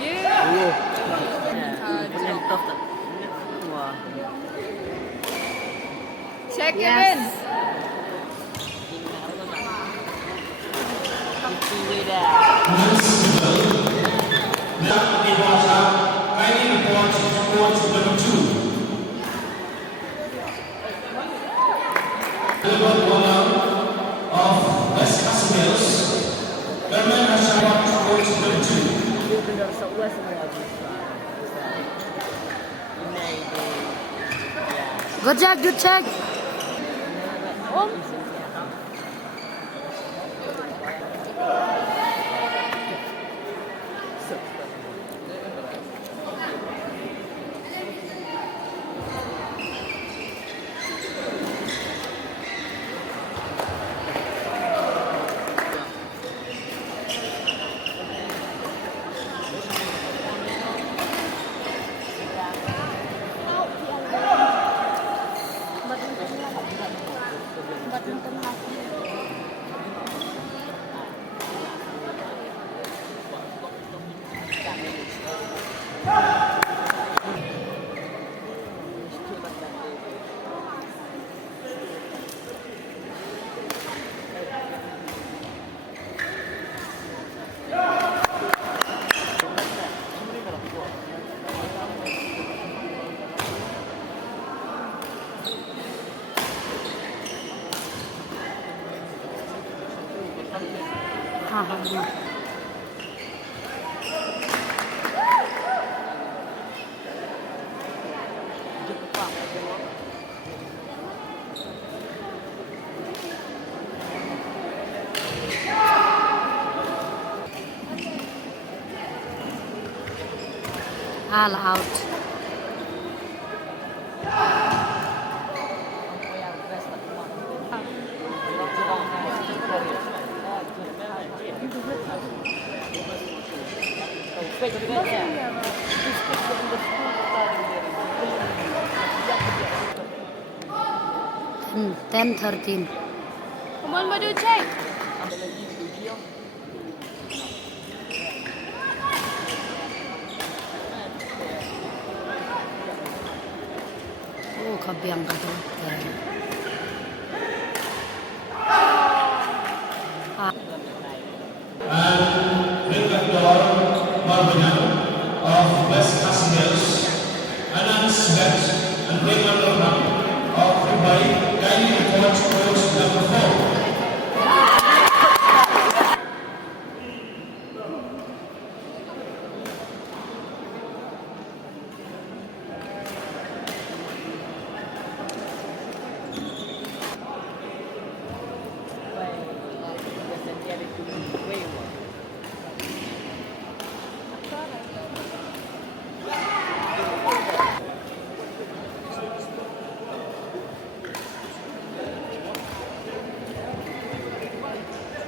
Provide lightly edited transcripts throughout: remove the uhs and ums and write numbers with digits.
Yeah. Check Yes. it Good check, good check. in. All out. And 10-13. Come on, Madhu, check. Oh, kabyang ka to. Of West Passengers, Anand Svet and Raymond Lohan of Mumbai, kindly report coach number 4.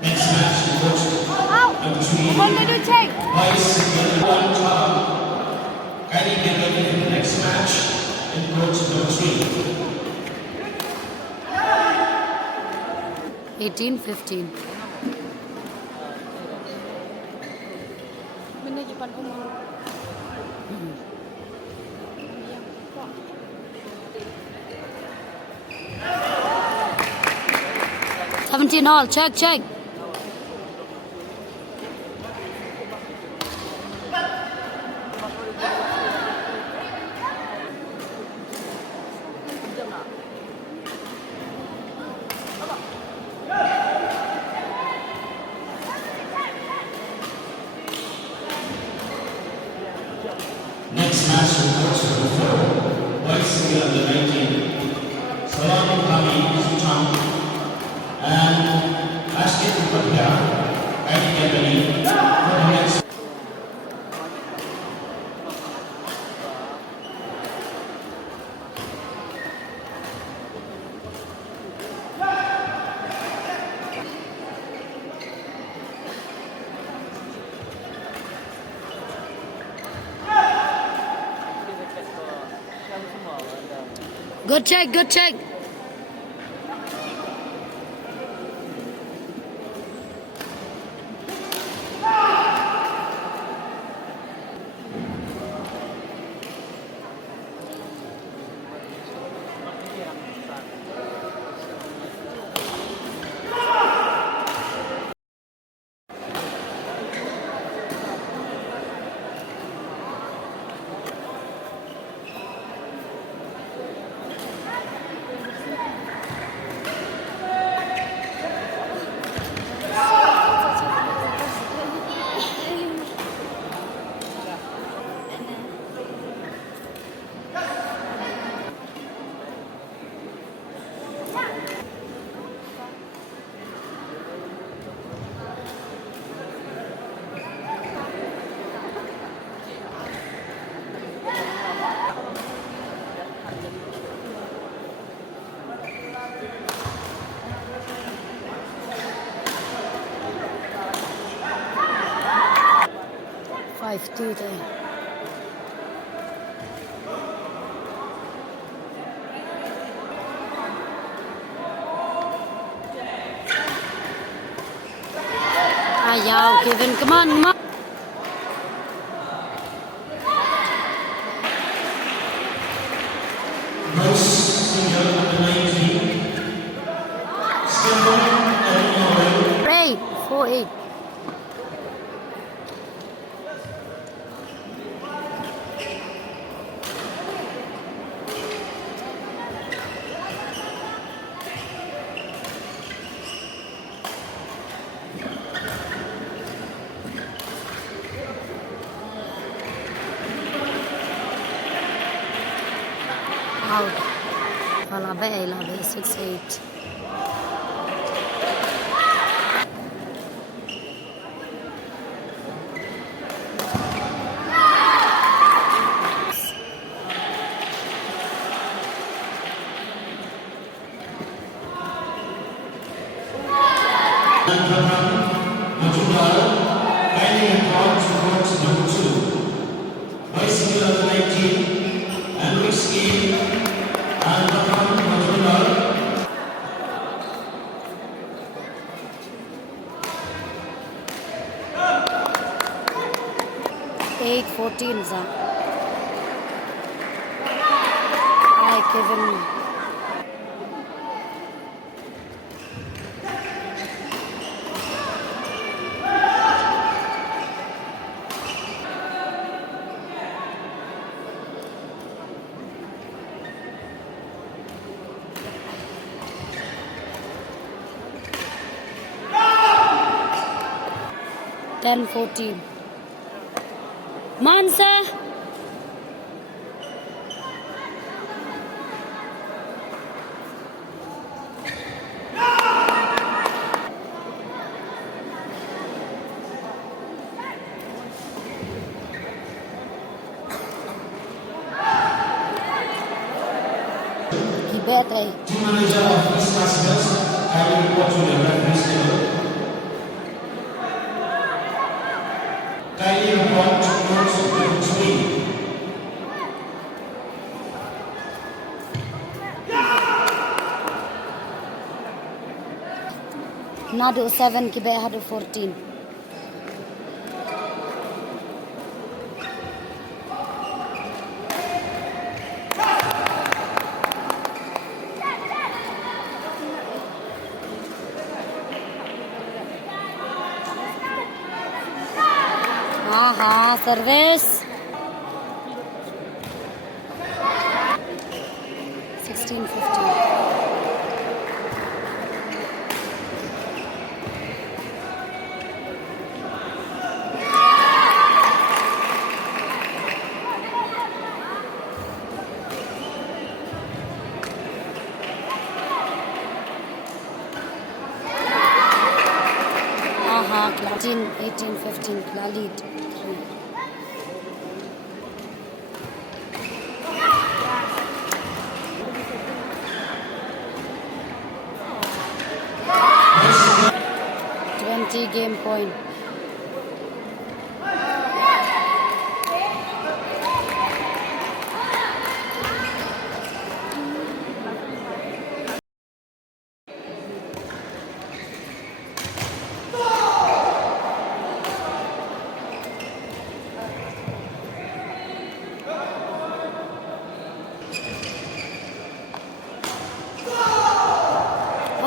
Next match, coach number 3, Come on, Madhu, check. Vice One Chala. Kindly get ready for the next match in coach number 3. 18-15. Benda depan umur. 17 all. Check, check. Next match in coach number 4, Vice under 19, Salam Kami Sultan and Ashket Upadhyay. Kindly get ready for the next. Good check, good check. 5-2 there. Yeah, Kevin, come on, come on. Bruce Senior under 19. Stefan Elmore. 4-8. Out. Labe 6-8. Kindly report towards number 2. Bicycle under 19. And Whiskey and Majula. 8-14 za. Hi, Kevin. Ten 14. Mansa. Kibete. Team manager of East Castles, kindly report to the referee's table. Kindly report towards number 3. Nadu 7, Kibete Hadu 14. Service. 16-15. Aha, 18-15, Khalid. 3. Game point.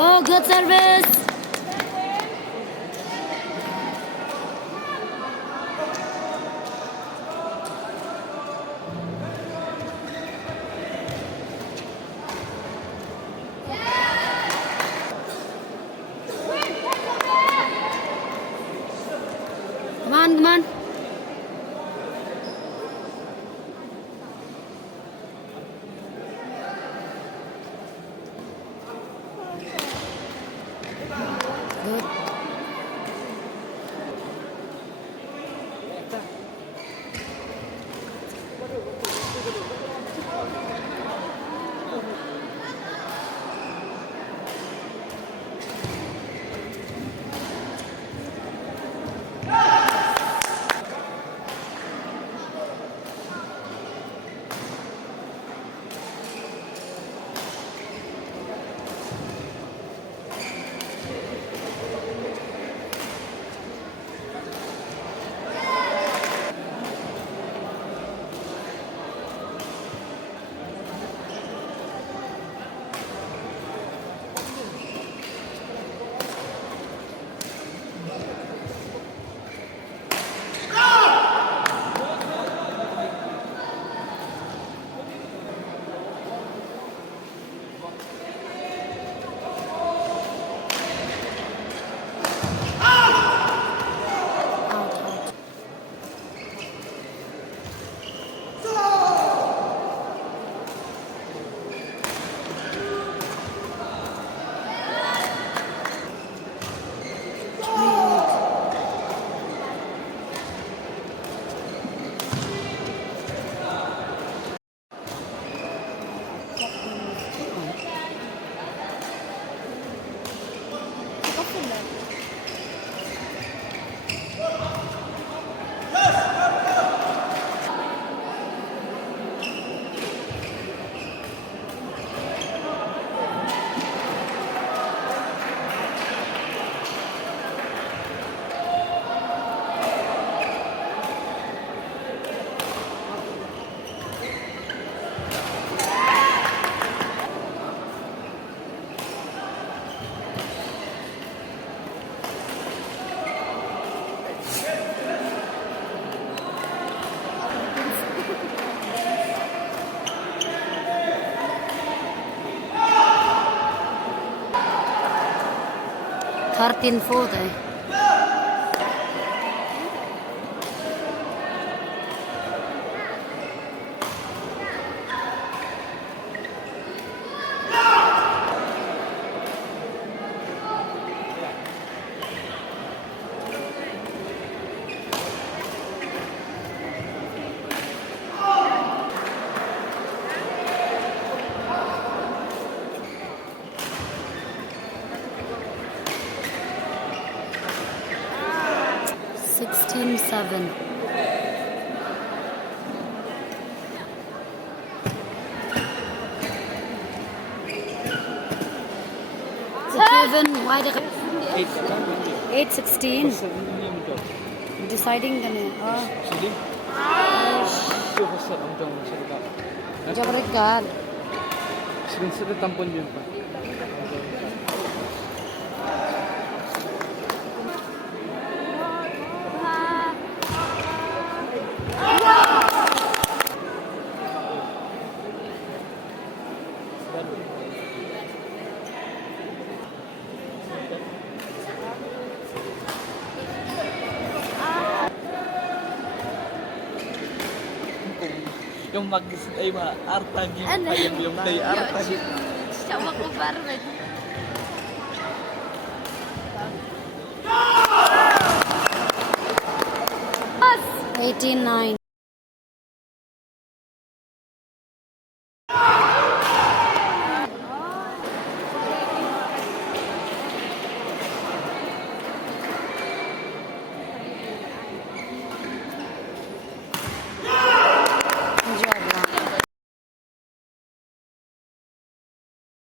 Oh, good service. Come on. Good. 13-4 eh. Sixteen seven. Kevin, why the 8-16 deciding the Jabregal. Sudah tampon yun pa. Yung ay artag yung yung tayo artag. Siya makubarman. 18-9.